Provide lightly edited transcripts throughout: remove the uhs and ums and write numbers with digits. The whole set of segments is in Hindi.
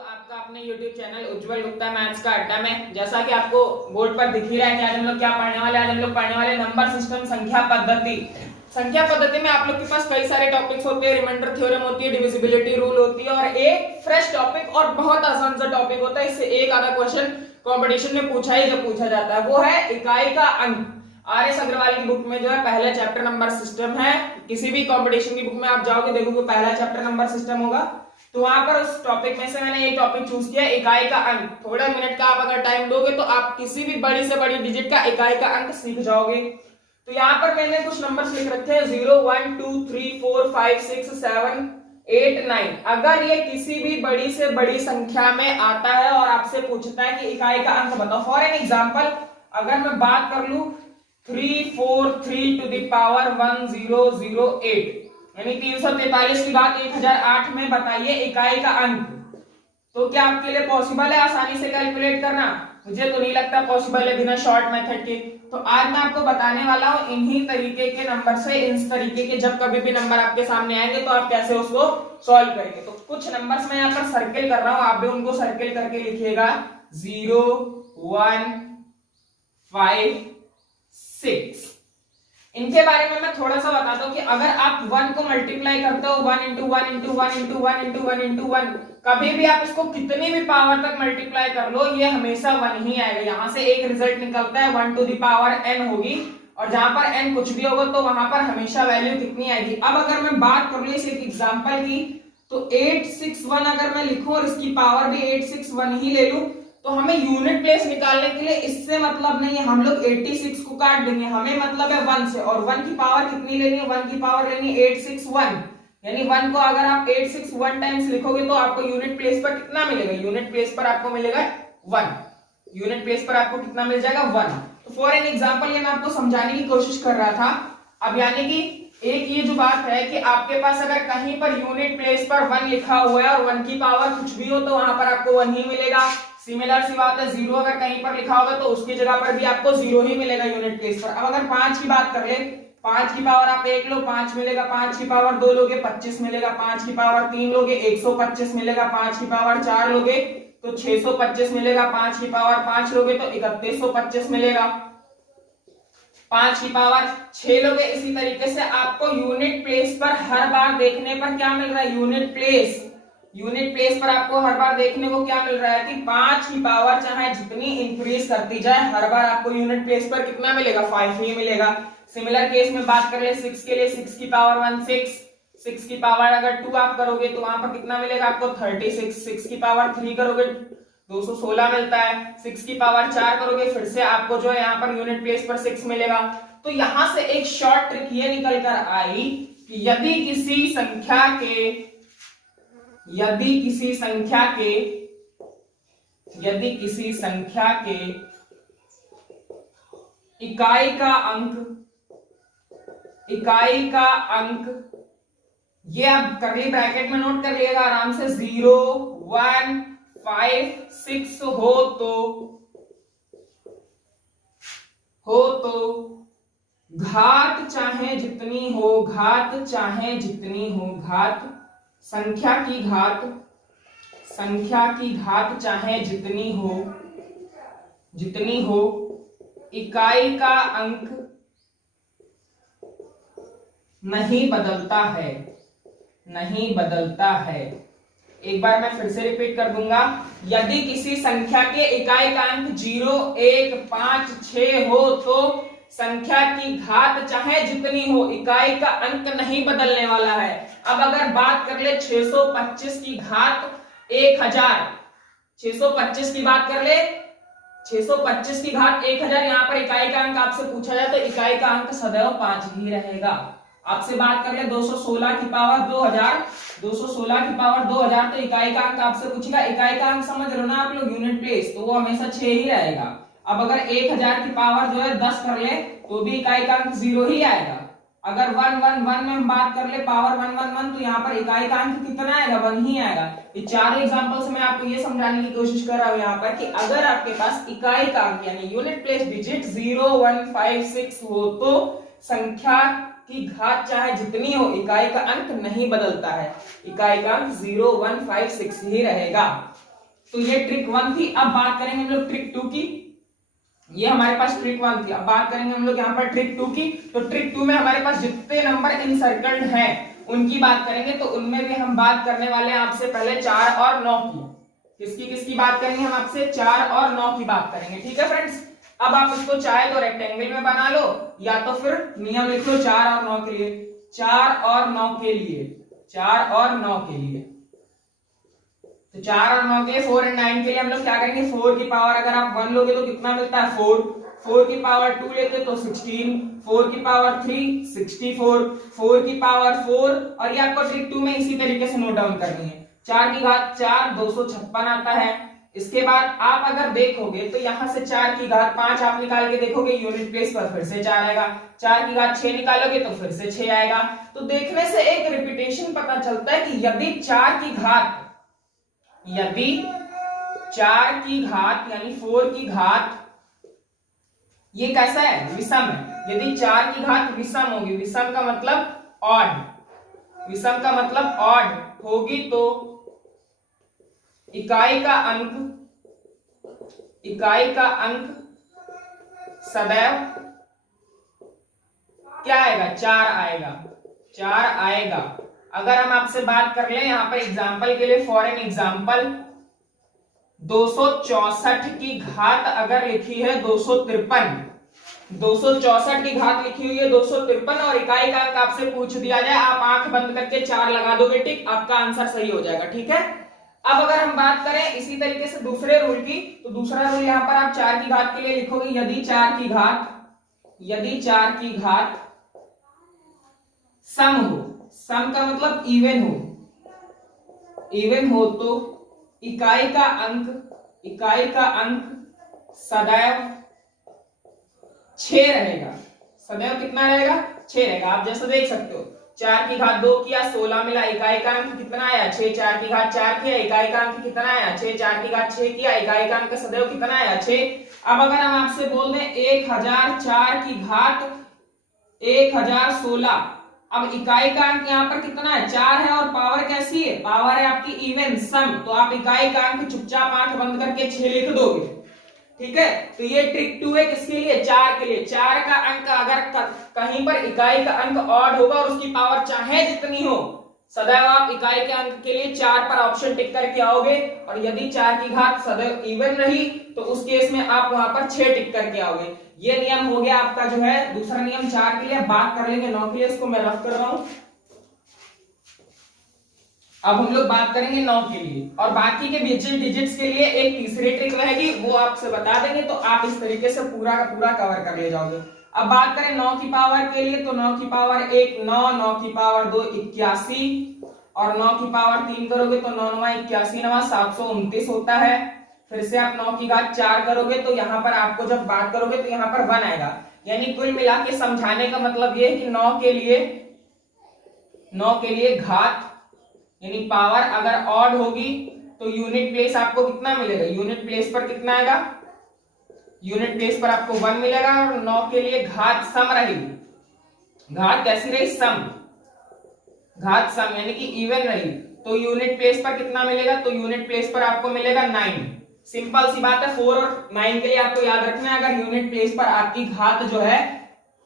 आपका अपने YouTube चैनल उज्जवल गुप्ता मैथ्स का अड्डा में, जैसा कि आपको बोर्ड पर दिख ही रहा है कि आज हम लोग क्या पढ़ने वाले हैं। आज हम लोग पढ़ने वाले नंबर सिस्टम, संख्या पद्धति। संख्या पद्धति में आप लोग के पास कई सारे टॉपिक्स होते हैं, रिमाइंडर थ्योरम होती है, डिविजिबिलिटी रूल होती है और एक फ्रेश टॉपिक और बहुत आसान सा टॉपिक होता है। इससे एक आधा क्वेश्चन कंपटीशन में पूछा ही जब पूछा जाता है, वो है इकाई का अंक। आर एस अग्रवाल की बुक में जो है पहला चैप्टर नंबर सिस्टम है। किसी भी कंपटीशन की बुक में आप जाओगे देखोगे पहला चैप्टर नंबर सिस्टम होगा, तो वहां पर उस टॉपिक में से मैंने एक टॉपिक चूज किया, इकाई का अंक। थोड़ा मिनट का आप अगर टाइम दोगे तो आप किसी भी बड़ी से बड़ी डिजिट का इकाई का अंक सीख जाओगे। तो यहाँ पर मैंने कुछ नंबर्स लिख रखे हैं 0 1 2 3 4 5 6 7 8 9। अगर ये किसी भी बड़ी से बड़ी संख्या में आता है और आपसे पूछता है कि इकाई का अंक बताओ, फॉर एन एग्जाम्पल अगर मैं बात कर लू 343 टू द पावर 1008 यानी 343 की बात 1008 में बताइए इकाई का अंक, तो क्या आपके लिए पॉसिबल है आसानी से कैलकुलेट करना? मुझे तो नहीं लगता पॉसिबल है बिना शॉर्ट मेथड के। तो आज मैं आपको बताने वाला हूं इन्हीं तरीके के नंबर से, इस तरीके के जब कभी भी नंबर आपके सामने आएंगे तो आप कैसे उसको सॉल्व करेंगे। तो कुछ नंबर्स मैं यहाँ पर सर्किल कर रहा हूं, आप भी उनको सर्किल करके लिखिएगा 0 1 5 6। इनके बारे में मैं थोड़ा सा बता दूं कि अगर आप 1 को मल्टीप्लाई करते हो 1 into 1 into 1 into 1 into 1 into 1, कभी भी आप इसको कितनी भी पावर तक मल्टीप्लाई कर लो ये हमेशा 1 ही आएगा। यहां से एक रिजल्ट निकलता है 1 टू द पावर n होगी, और जहां पर n कुछ भी होगा तो वहां पर हमेशा वैल्यू कितनी आएगी। अब अगर मैं बात कर लूं इस एक एग्जांपल की, तो 861 अगर मैं लिखूं और इसकी पावर भी 861 ही ले लूं, तो हमें यूनिट प्लेस निकालने के लिए इससे मतलब नहीं है, हम लोग 86 को काट देंगे, हमें मतलब है 1 से। और 1 की पावर कितनी लेनी है? 1 की पावर लेनी है 861, यानी 1 को अगर आप 861 टाइम्स लिखोगे तो आपको यूनिट प्लेस पर कितना मिलेगा? यूनिट प्लेस पर आपको मिलेगा 1। यूनिट प्लेस पर आपको कितना मिल जाएगा? 1। तो फॉर एन एग्जाम्पल ये मैं आपको समझाने की कोशिश कर रहा था। अब यानी कि एक ये जो बात है कि आपके पास अगर कहीं पर यूनिट प्लेस पर 1 लिखा हुआ है और 1 की पावर कुछ भी हो तो वहां पर आपको 1 ही मिलेगा। सिमिलर सी बात है 0 अगर कहीं पर लिखा होगा तो उसकी जगह पर भी आपको 0 ही मिलेगा यूनिट प्लेस पर। अब अगर 5 की बात कर ले, 5 की पावर आप 1 लो 5 मिलेगा, 5 की पावर 2 लोगे 25 मिलेगा, 5 की पावर 3 लोगे 125 मिलेगा, 5 की पावर 4 लोगे तो 625 मिलेगा, 5 की पावर 5 लोगे तो 3125 मिलेगा, 5 की पावर 6 लोगे। इसी तरीके से आपको यूनिट प्लेस पर हर बार देखने पर क्या मिल रहा है? यूनिट प्लेस पर आपको हर बार देखने को क्या मिल रहा है कि 5 की पावर चाहे जितनी इंक्रीज करती जाए हर बार आपको यूनिट प्लेस पर कितना मिलेगा? 5 ही मिलेगा। सिमिलर केस में बात कर ले 6 के लिए, 6 की पावर 1 6 की पावर अगर 2 आप करोगे तो वहां पर कितना मिलेगा आपको? 36। 6 की पावर 3 करोगे 216 मिलता है, 6 की पावर 4 करोगे फिर से आपको जो है यहाँ पर यूनिट प्लेस पर 6 मिलेगा। तो यहां से एक शॉर्ट ट्रिक ये निकल कर आई कि यदि किसी संख्या के इकाई का अंक ये आप करली ब्रैकेट में नोट कर लिएगा आराम से, 0 1 5 6 हो तो घात चाहे जितनी हो, संख्या की घात चाहे जितनी हो, इकाई का अंक नहीं बदलता है। एक बार मैं फिर से रिपीट कर दूंगा, यदि किसी संख्या के इकाई का अंक 0 1 5 6 हो तो संख्या की घात चाहे जितनी हो, इकाई का अंक नहीं बदलने वाला है। अब अगर बात कर ले 625 की घात 1000, 625 की बात कर ले 625 की घात 1000, यहाँ पर इकाई का अंक आपसे पूछा जाए तो इकाई का अंक सदैव 5 ही रहेगा। आपसे बात कर ले 216 की पावर 2000, 216 की पावर 2000 तो इकाई का अंक आपसे पूछेगा, इकाई का अंक समझ रहे हो ना आप लोग, यूनिट प्लेस, तो वो हमेशा 6 ही रहेगा। अब अगर 1000 की पावर जो है 10 कर ले तो भी इकाई का अंक 0 ही आएगा। अगर 111 में हम बात कर ले पावर 111 तो यहाँ पर इकाई का अंक कितना आएगा? 1 ही आएगा। ये चारों एग्जांपल से मैं आपको ये समझाने की कोशिश कर रहा हूँ यहाँ पर कि अगर आपके पास इकाई का अंक यानी यूनिट प्लेस डिजिट 0 1 5 6 हो तो संख्या की घात चाहे जितनी हो इकाई का अंक नहीं बदलता है, इकाई का अंक 0 1 5 6 ही रहेगा। तो ये ट्रिक 1 थी। अब बात करेंगे हम लोग ट्रिक 2 की। ये हमारे पास ट्रिक 1 थी। अब बात करेंगे हम लोग यहाँ पर ट्रिक 2 की। तो ट्रिक 2 में हमारे पास जितने नंबर इनसर्कल्ड हैं उनकी बात करेंगे। तो उनमें भी हम बात करने वाले हैं आपसे पहले 4 और 9 की। किसकी किसकी बात करेंगे हम आपसे? 4 और 9 की बात करेंगे। ठीक है फ्रेंड्स, अब आप इसको चाहे तो रेक्टेंगल में बना लो या तो फिर नियम लिख लो 4 और 9 के लिए। 4 और 9 के लिए, 4 और 9 के लिए, तो 4 और 9 के लिए 4 और 9 के लिए हम लोग क्या करेंगे? 4 की पावर अगर आप 1 लोगे तो कितना मिलता है? 4। 4 की पावर 2 लेते तो 16। 4 की पावर 3 64। 4 की पावर 4, और ये आपको ट्रिक 2 में इसी तरीके से नोट डाउन करनी है। 4 की घात 4 256 आता है। इसके बाद आप अगर देखोगे तो यहां से 4 की घात 5 आप निकाल के देखोगे यूनिट प्लेस पर, फिर से 4 आएगा। 4 की घात 6 निकालोगे तो फिर से 6 आएगा। तो देखने से एक रिपीटेशन पता चलता है कि यदि 4 की घात यानी 4 की घात ये कैसा है? विषम है। यदि 4 की घात विषम होगी, विषम का मतलब ऑड, विषम का मतलब ऑड होगी, तो इकाई का अंक सदैव क्या आएगा? 4 आएगा। 4 आएगा। अगर हम आपसे बात कर लें यहां पर एग्जाम्पल के लिए, फॉर एन एग्जाम्पल 264 की घात अगर लिखी है 253, 264 की घात लिखी हुई है 253 और इकाई का अंक आपसे पूछ दिया जाए, आप आंख बंद करके 4 लगा दोगे, टिक, आपका आंसर सही हो जाएगा। ठीक है। अब अगर हम बात करें इसी तरीके से दूसरे रूल की, तो दूसरा रूल यहां पर आप 4 की घात के लिए लिखोगे, यदि 4 की घात सम हो, सम का मतलब इवन हो तो इकाई का अंक सदैव 6 रहेगा। सदैव कितना रहेगा? 6 रहेगा। आप जैसा देख सकते हो, 4 की घात 2 किया 16 मिला, इकाई का अंक कितना आया? 6। 4 की घात 4 किया, इकाई का अंक कितना आया? 6। 4 की घात 6 किया, इकाई का अंक सदैव कितना आया? 6। अब अगर हम आपसे बोल दें 1004 की घात 1016, अब इकाई का अंक यहाँ पर कितना है? 4 है, और पावर कैसी है? पावर है आपकी इवन, सम, तो आप इकाई का अंक चुपचाप आंख बंद करके 6 लिख दोगे। ठीक है। तो ये ट्रिक 2 है किसके लिए? 4 के लिए। 4 का अंक अगर कहीं पर इकाई का अंक ऑड होगा और उसकी पावर चाहे जितनी हो, सदैव आप इकाई के अंक के लिए 4 पर ऑप्शन टिक करके आओगे, और यदि 4 की घात सदैव इवन रही तो उस केस में आप वहां पर 6 टिक करके आओगे। ये नियम हो गया आपका जो है दूसरा नियम 4 के लिए। बात कर लेंगे 9 के लिए, इसको मैं रफ कर रहा हूं। अब हम लोग बात करेंगे 9 के लिए, और बाकी के डिजिट्स के लिए एक तीसरी ट्रिक रहेगी, वो आपसे बता देंगे, तो आप इस तरीके से पूरा का पूरा कवर कर ले जाओगे। अब बात करें 9 की पावर के लिए, तो 9 की पावर 1 9, 9 की पावर 2 81, और 9 की पावर 3 करोगे तो 9 9 81 9 729 होता है। फिर से आप 9 की घात 4 करोगे तो यहाँ पर आपको जब बात करोगे तो यहाँ पर 1 आएगा। यानी कुल मिला के समझाने का मतलब ये है कि 9 के लिए घात यानी पावर अगर ऑड होगी तो यूनिट प्लेस आपको कितना मिलेगा? यूनिट प्लेस पर कितना आएगा? यूनिट प्लेस पर आपको 1 मिलेगा। और 9 के लिए घात सम रहेगी। घात कैसी रही? सम। घात सम यानी कि इवन रही, तो यूनिट प्लेस पर कितना मिलेगा? तो यूनिट प्लेस पर आपको मिलेगा 9। सिंपल सी बात है। 4 और 9 के लिए आपको याद रखना है, अगर यूनिट प्लेस पर आपकी घात जो है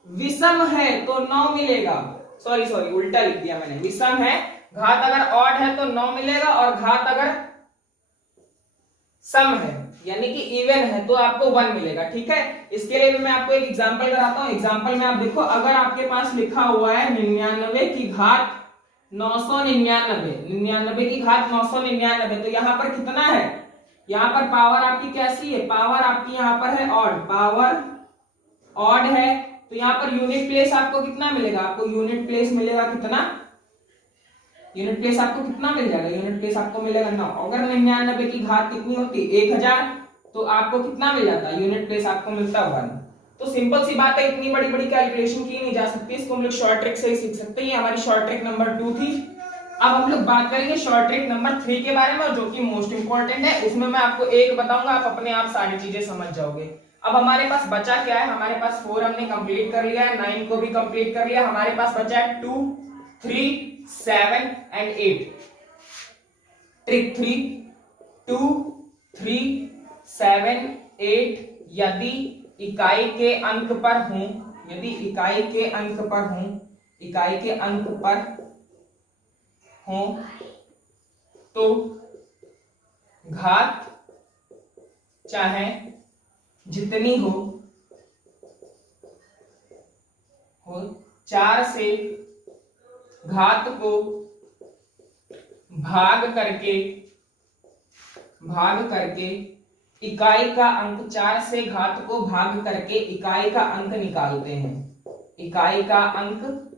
विषम है तो 9 मिलेगा। सॉरी उल्टा लिख दिया मैंने। विषम है, घात अगर ऑड है तो 9 मिलेगा, और घात अगर सम है यानी कि इवन है तो आपको 1 मिलेगा। ठीक है। इसके लिए मैं आपको एक एग्जांपल कराता हूं। एग्जांपल में आप देखो, अगर आपके पास लिखा हुआ है 99 की घात 999, 99 की घात 999, तो यहां पर कितना है? यहां पर पावर आपकी कैसी है? पावर आपकी यहां पर है ऑड, पावर ऑड है, तो यहां पर यूनिट प्लेस आपको कितना मिलेगा? आपको यूनिट प्लेस मिलेगा कितना? यूनिट प्लेस आपको कितना मिल जाएगा? यूनिट प्लेस आपको मिलेगा 9। अगर 99 की घात कितनी होती? 1000, तो आपको कितना मिल जाता? यूनिट प्लेस आपको मिलता 1। तो सिंपल सी बात है, इतनी बड़ी बड़ी कैलकुलेशन की नहीं जा सकती, इसको हम लोग शॉर्ट ट्रिक से ही सीख सकते हैं। ये हमारी शॉर्ट ट्रिक नंबर 2 थी। अब हम लोग बात करेंगे शॉर्ट ट्रिक नंबर 3 के बारे में, जो कि मोस्ट इंपॉर्टेंट है। उसमें मैं आपको एक बताऊंगा, आप अपने आप सारी चीजें समझ जाओगे। अब हमारे पास बचा क्या है? हमारे पास 4 हमने कंप्लीट कर लिया है, 9 को भी कंप्लीट कर लिया। हमारे पास बचा है 2 3 7 एंड 8। ट्रिक 3 2 3, 7, 8 यदि इकाई के अंक पर हूं, यदि इकाई के अंक पर हूं, इकाई के अंक पर हो तो घात चाहे जितनी हो 4 से घात को भाग करके इकाई का अंक 4 से घात को भाग करके इकाई का अंक निकालते हैं, इकाई का अंक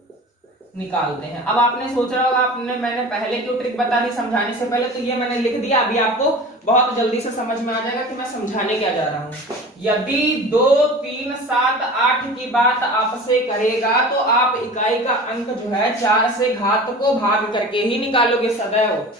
निकालते हैं। अब आपने सोच रहा होगा मैंने पहले क्यों ट्रिक बता दी समझाने से पहले, तो ये मैंने लिख दिया, अभी आपको बहुत जल्दी से समझ में आ जाएगा कि मैं समझाने क्या जा रहा हूं। यदि 2, 3, 7, 8 की बात आपसे करेगा तो आप इकाई का अंक जो है 4 से घात को भाग करके ही निकालोगे सदैव।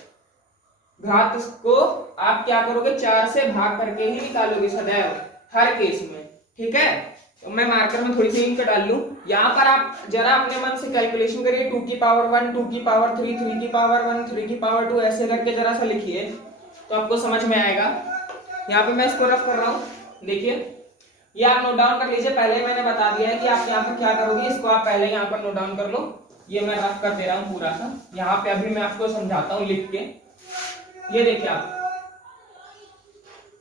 घात को आप क्या करोगे, 4 से भाग करके ही निकालोगे सदैव, हर केस में। ठीक है, तो मैं मार्कर में थोड़ी सी इंक डाल लूं। यहाँ पर आप जरा अपने मन से कैलकुलेशन करिए, 2 की पावर 1, 2 की पावर 3, 3 की पावर 1, 3 की पावर 2, ऐसे करके जरा सा लिखिए तो आपको समझ में आएगा। यहाँ पे मैं इसको रफ कर रहा हूँ, देखिए ये आप नोट डाउन कर लीजिए। पहले मैंने बता दिया है कि आप यहाँ पर क्या करोगे, इसको आप पहले यहाँ पर नोट डाउन कर लो। ये मैं रफ कर दे रहा हूँ पूरा सा, यहाँ पे अभी मैं आपको समझाता हूँ लिख के। ये देखिए आप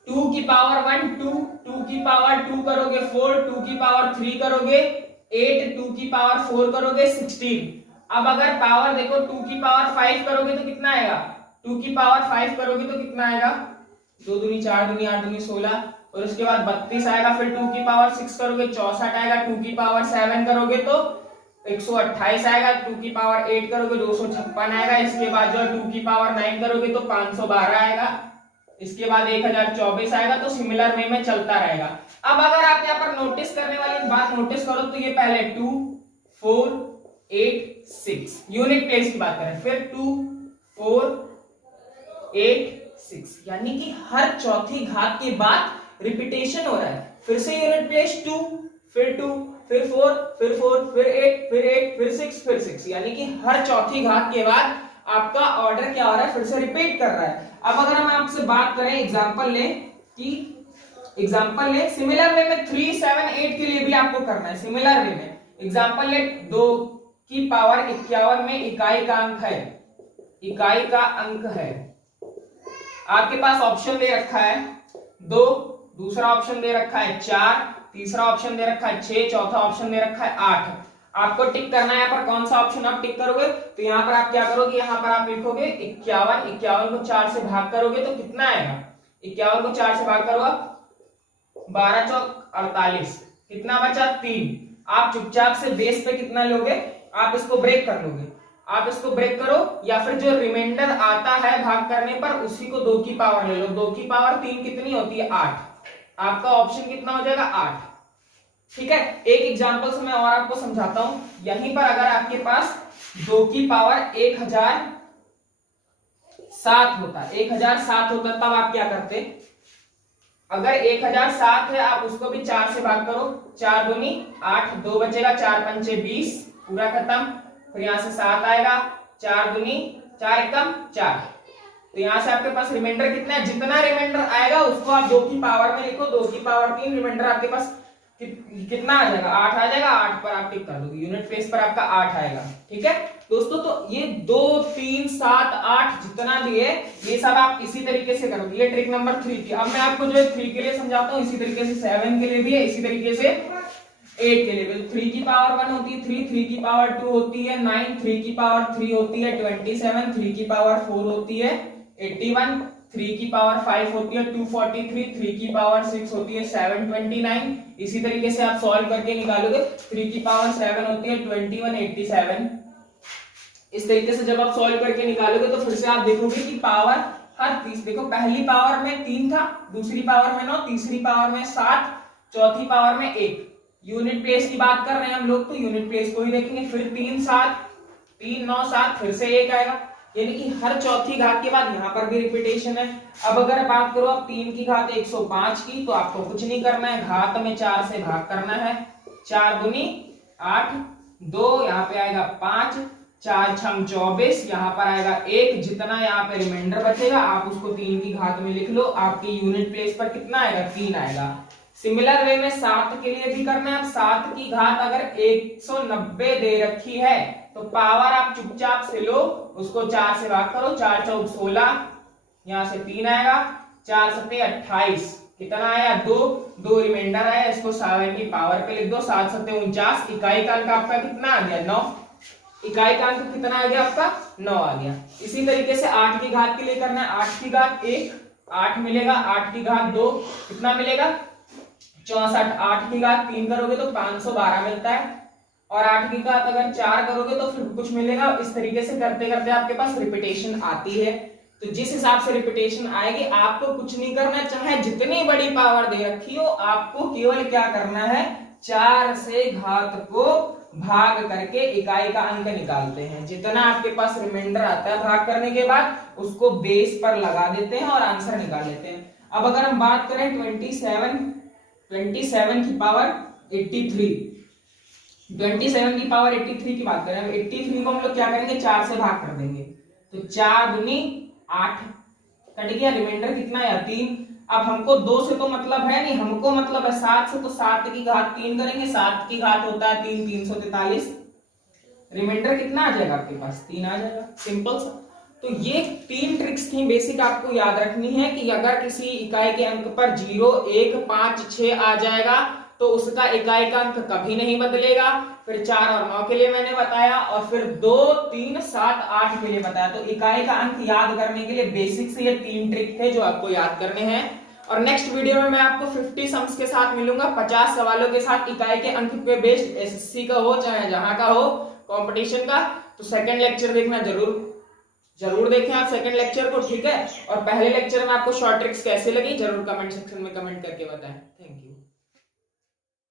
2 की पावर 1 2, 2 की पावर 2 करोगे 4, 2 की पावर 3 करोगे 8, 2 की पावर 4 करोगे 16। अब अगर पावर देखो 2 की पावर 5 करोगे तो कितना आएगा, 2 की पावर 5 करोगे तो कितना आएगा, 2 दूनी 4 दूनी 8 दूनी 16, और उसके बाद 32 आएगा। फिर 2 की पावर 6 करोगे 64 आएगा। 2 की पावर 7 करोगे तो 128 आएगा। 2 की पावर 8 करोगे 256 आएगा। इसके बाद जो 2 की पावर 9 करोगे तो 512 आएगा। इसके बाद 1024 आएगा। तो सिमिलर वे में चलता रहेगा। अब अगर आप यहाँ पर नोटिस करने वाली बात नोटिस करो तो ये पहले 2, 4, 8, 6 यूनिट प्लेस की बात करें, फिर 2, 4, 8, 6, यानी कि हर चौथी घात के बाद रिपीटेशन हो रहा है। फिर से यूनिट प्लेस 2, फिर 2, फिर 4, फिर 4, फिर 8, फिर 8, फिर 6, फिर 6, यानी कि हर चौथी घात के बाद आपका ऑर्डर क्या हो रहा है, फिर से रिपीट कर रहा है। अब अगर हम आपसे बात करें एग्जांपल ले सिमिलर वे में 3, 7, 8 के लिए भी आपको करना है सिमिलर वे में। एग्जांपल ले 2 की पावर 51 में इकाई का अंक है, इकाई का अंक है। आपके पास ऑप्शन दे रखा है 2, दूसरा ऑप्शन दे रखा है 4, तीसरा ऑप्शन दे रखा है 6, चौथा ऑप्शन दे रखा है 8। आपको टिक करना है यहाँ पर कौन सा ऑप्शन आप टिक करोगे, तो यहाँ पर आप क्या करोगे, यहाँ पर आप लिखोगे 51, 51 को 4 से भाग करोगे तो कितना आएगा, 51 को 4 से भाग करो आप 12 चौक 48, कितना बचा 3। आप चुपचाप से बेस पे कितना लोगे, आप इसको ब्रेक कर लोगे, आप इसको ब्रेक करो, या फिर जो रिमाइंडर आता है भाग करने पर उसी को 2 की पावर ले लो। 2 की पावर 3 कितनी होती है 8, आपका ऑप्शन कितना हो जाएगा 8। ठीक है, एक एग्जांपल से मैं और आपको समझाता हूं। यहीं पर अगर आपके पास 2 की पावर 1007 होता, 1007 होता, तब आप क्या करते, अगर 1007 है आप उसको भी 4 से भाग करो, 4 दूनी 8, 2 बचेगा, 4 पंचे 20, पूरा खत्म। फिर यहां से 7 आएगा, 4 दूनी 4 एकम 4, तो यहां से आपके पास रिमाइंडर कितना है, जितना रिमाइंडर आएगा उसको आप 2 की पावर में लिखो, 2 की पावर 3, रिमाइंडर आपके पास कितना आ जाएगा 8 आ जाएगा। 8 पर आप टिक कर दोगे, यूनिट प्लेस पर आपका 8 आएगा। ठीक है दोस्तों, तो ये 2, 3, 7, 8 जितना भी है ये सब आप इसी तरीके से करोगे। ये ट्रिक नंबर 3 की। अब मैं आपको जो है 3 के लिए समझाता हूँ, इसी तरीके से 7 के लिए भी है, इसी तरीके से 8 के लिए भी। 3 की पावर 1 होती है 3, 3 की पावर 2 होती है 9, 3 की पावर 3 होती है 27, 3 की पावर 4 होती है 81, 3 की पावर 5 होती है 243, 3 की पावर 6 होती है 729। इसी तरीके से आप सॉल्व करके निकालोगे। 3 की पावर 7 होती है 2187। इस तरीके से जब आप सॉल्व करके निकालोगे तो फिर से आप देखोगे कि पावर हर देखो, पहली पावर में 3 था, दूसरी पावर में 9, तीसरी पावर में 7, चौथी पावर में 1। यूनिट प्लेस की बात कर रहे हैं हम लोग, तो यूनिट प्लेस को ही देखेंगे। फिर 3, 7, 3, 9, 7, फिर से 1 आएगा, यानी कि हर चौथी घात के बाद यहाँ पर भी रिपीटेशन है। अब अगर बात करो आप 3 की घात 105 की, तो आपको कुछ नहीं करना है, घात में 4 से भाग करना है। 4 दूनी 8, 2 यहाँ पे आएगा 5, 4 छंग 24, यहाँ पर आएगा 1, जितना यहाँ पे रिमाइंडर बचेगा आप उसको 3 की घात में लिख लो, आपकी यूनिट प्लेस पर कितना आएगा 3 आएगा। सिमिलर वे में 7 के लिए भी करना है। अब 7 की घात अगर 190 दे रखी है तो पावर आप चुपचाप से लो, उसको 4 से भाग करो, 4 चौक 16, यहाँ से 3 आएगा, 4 सत्ते 28, कितना आया 2, 2 रिमाइंडर आया, इसको 7 की पावर पे लिख दो, 7 सत्ते 49, इकाई का अंक आपका कितना आ गया 9, इकाई का अंक कितना आ गया आपका 9 आ गया। इसी तरीके से 8 की घात के लिए करना है, 8 की घात 1, 8 मिलेगा, 8 की घात 2 कितना मिलेगा 64, 8 की घात 3 करोगे तो 512 मिलता है, और 8 की घात अगर 4 करोगे तो फिर कुछ मिलेगा। इस तरीके से करते करते आपके पास रिपीटेशन आती है। तो जिस हिसाब से रिपीटेशन आएगी आपको कुछ नहीं करना, चाहे जितनी बड़ी पावर दे रखी हो, आपको केवल क्या करना है 4 से घात को भाग करके इकाई का अंक निकालते हैं। जितना आपके पास रिमाइंडर आता है भाग करने के बाद उसको बेस पर लगा देते हैं और आंसर निकाल लेते हैं। अब अगर हम बात करें 27 की पावर 83, 27 की पावर 83 की बात करें, 83 को हम लोग क्या करेंगे 4 से भाग कर देंगे, तो 4 दूनी 8 कट गया, रिमाइंडर कितना है 3। अब हमको 2 से तो मतलब है नहीं, हमको मतलब है 7 से, तो 7 की घात 3 करेंगे, 7 की घात होता है 3, 343, रिमाइंडर कितना आ जाएगा आपके पास 3 आ जाएगा, सिंपल सा। तो ये 3 ट्रिक्स थी बेसिक, आपको याद रखनी है कि अगर किसी इकाई के अंक पर 0, 1, 5, 6 आ जाएगा तो उसका इकाई का अंक कभी नहीं बदलेगा। फिर 4 और 9 के लिए मैंने बताया, और फिर 2, 3, 7, 8 के लिए बताया। तो इकाई का अंक याद करने के लिए बेसिक से ये 3 ट्रिक थे जो आपको याद करने हैं। और नेक्स्ट वीडियो में मैं आपको 50 सम्स के साथ मिलूंगा, 50 सवालों के साथ, इकाई के अंक पे बेस्ड, एसएससी का हो चाहे जहां का हो कंपटीशन का। तो सेकंड लेक्चर देखना जरूर देखें आप सेकंड लेक्चर को, ठीक है। और पहले लेक्चर में आपको शॉर्ट ट्रिक्स कैसे लगी जरूर कमेंट सेक्शन में कमेंट करके बताएं। Thank you.